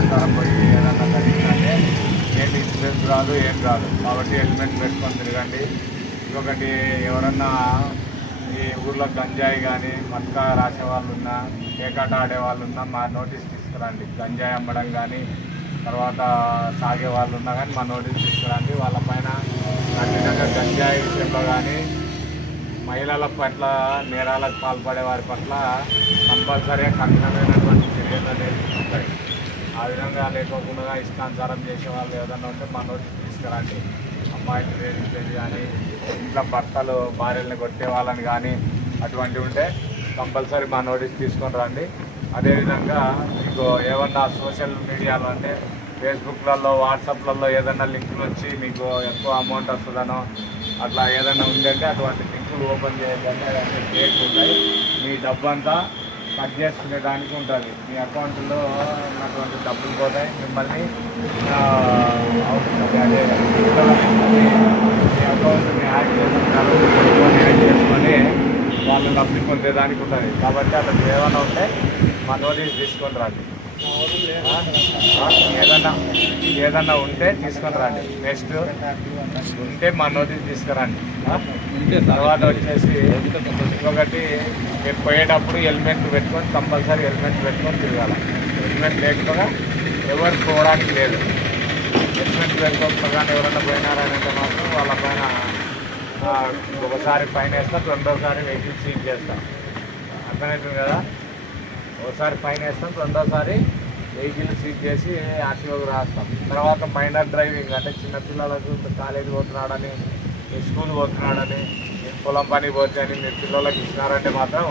ఇష్టానుసారం పోయి ఏదన్నా జరిగిందంటే ఏంటి ఇన్సూరెన్స్ రాదు ఏం రాదు. కాబట్టి హెల్మెట్ పెట్టుకొని తిరగండి. ఇంకొకటి ఎవరన్నా ఈ ఊర్లో గంజాయి కానీ మత్కా రాసే వాళ్ళు ఉన్నా, పేకాట ఆడే వాళ్ళు ఉన్నా మా నోటీస్ తీసుకురండి. గంజాయి అమ్మడం కానీ తర్వాత తాగే వాళ్ళు ఉన్నా కానీ మా నోటీస్ తీసుకురండి. వాళ్ళపైన కఠినంగా గంజాయి విషయంలో కానీ మహిళల పట్ల నేరాలకు పాల్పడే వారి పట్ల కంపల్సరీగా కఠినమైనటువంటి చర్యలు అనేది ఉంటాయి. ఆ విధంగా లేకోకుండా ఇష్టానుసారం చేసే వాళ్ళు ఏదైనా ఉంటే మా నోటీస్ తీసుకురండి. అమ్మాయిలు వేధించేది కానీ ఇంట్లో భర్తలు భార్యలను కొట్టే వాళ్ళని కానీ అటువంటివి ఉంటే కంపల్సరీ మా నోటీస్ తీసుకొని రండి. అదేవిధంగా మీకు ఏమన్నా సోషల్ మీడియాలో అంటే ఫేస్బుక్లలో వాట్సాప్లలో ఏదైనా లింకులు వచ్చి మీకు ఎక్కువ అమౌంట్ వస్తుందనో అట్లా ఏదైనా ఉందంటే అటువంటి లింకులు ఓపెన్ చేయకండి. అవన్నీ ఫేక్ ఉంటాయి. మీ డబ్బు అంతా కట్ చేసుకునే దానికి ఉంటుంది. మీ అకౌంట్లో ఉన్నటువంటి డబ్బులు పోతాయి. మిమ్మల్ని అదే మీ అకౌంట్ని హ్యాక్ చేసుకుంటారు. హ్యాక్ చేసుకొని వాళ్ళు లబ్ధి పొందేదానికి ఉంటుంది. కాబట్టి అట్లా ఏమైనా ఉంటే మా నోటీస్ తీసుకొని రండి. ఏదన్నా ఉంటే తీసుకొని రండి. నెక్స్ట్ ఉంటే మా నోటీస్ తీసుకురండి. తర్వాత వచ్చేసి ఇంకొకటి మీరు పోయేటప్పుడు హెల్మెట్ పెట్టుకొని కంపల్సరీ హెల్మెట్ పెట్టుకొని తిరగాలి. హెల్మెట్ లేకపోగా ఎవరు పోవడానికి లేదు. హెల్మెట్ పెట్టుకోకపోగా ఎవరైనా పోయినారంటే మాత్రం వాళ్ళ పైన ఒకసారి ఫైన్ వేస్తాం, రెండోసారి వెహికల్ సీజ్ చేస్తాం. అర్థమవుతుంది కదా? ఒకసారి ఫైన్ వేస్తాం, రెండోసారి వెహికల్ సీజ్ చేసి ఆర్టీఓకి రాస్తాం. తర్వాత మైనర్ డ్రైవింగ్ అంటే చిన్నపిల్లలకు కాలేజీ పోతున్నాడని, స్కూల్ పోతున్నాడని, పొలం పని పోతే మీరు పిల్లలకు ఇచ్చినారంటే మాత్రం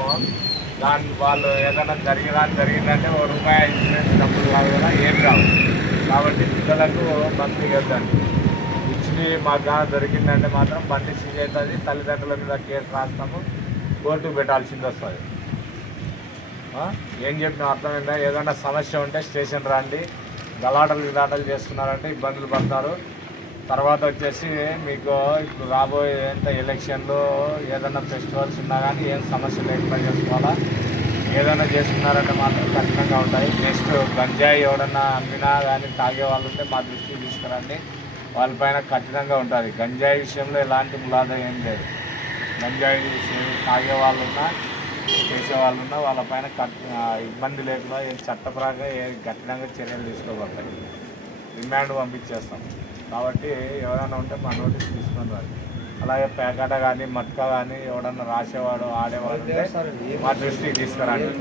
వాళ్ళు ఏదైనా జరిగిందంటే ₹1 ఇన్సూరెన్స్ డబ్బులు కాదు కదా, ఏం కావు. కాబట్టి పిల్లలకు బండి ఇవ్వద్దండి. ఇచ్చి మాకు కానీ దొరికిందంటే మాత్రం బండి సీజ్ అవుతుంది. తల్లిదండ్రుల మీద కేసు రాస్తాము, కోర్టుకు పెట్టాల్సింది వస్తుంది. ఏం చెప్పినా అర్థమైందా? ఏదైనా సమస్య ఉంటే స్టేషన్ రండి. గలాటలు చేసుకున్నారంటే ఇబ్బందులు పడతారు. తర్వాత వచ్చేసి మీకు ఇప్పుడు రాబోయే ఎలక్షన్లో ఏదైనా ఫెస్టివల్స్ ఉన్నా కానీ ఏం సమస్య లేకుండా చేసుకోవాలా. ఏదైనా చేసుకున్నారంటే మాత్రం కఠినంగా ఉంటాయి. నెక్స్ట్ గంజాయి ఎవరన్నా అమ్మినా కానీ తాగే వాళ్ళు ఉంటే మా దృష్టికి తీసుకురండి. వాళ్ళపైన కఠినంగా ఉంటుంది. గంజాయి విషయంలో ఎలాంటి ములాద ఏం లేదు. గంజాయి తాగే వాళ్ళు ఉన్నా చేసేవాళ్ళు ఉన్నా వాళ్ళపైన ఇబ్బంది లేకుండా చట్టపరంగా కఠినంగా చర్యలు తీసుకోబడతాయి. రిమాండ్ పంపించేస్తాం. కాబట్టి ఎవరైనా ఉంటే మా నోటీస్ తీసుకొని రండి. అలాగే పేకాట కానీ మట్కా కానీ ఎవడన్నా రాసేవాడు ఆడేవాడు ఉంటే మా దృష్టికి తీసుకురండి.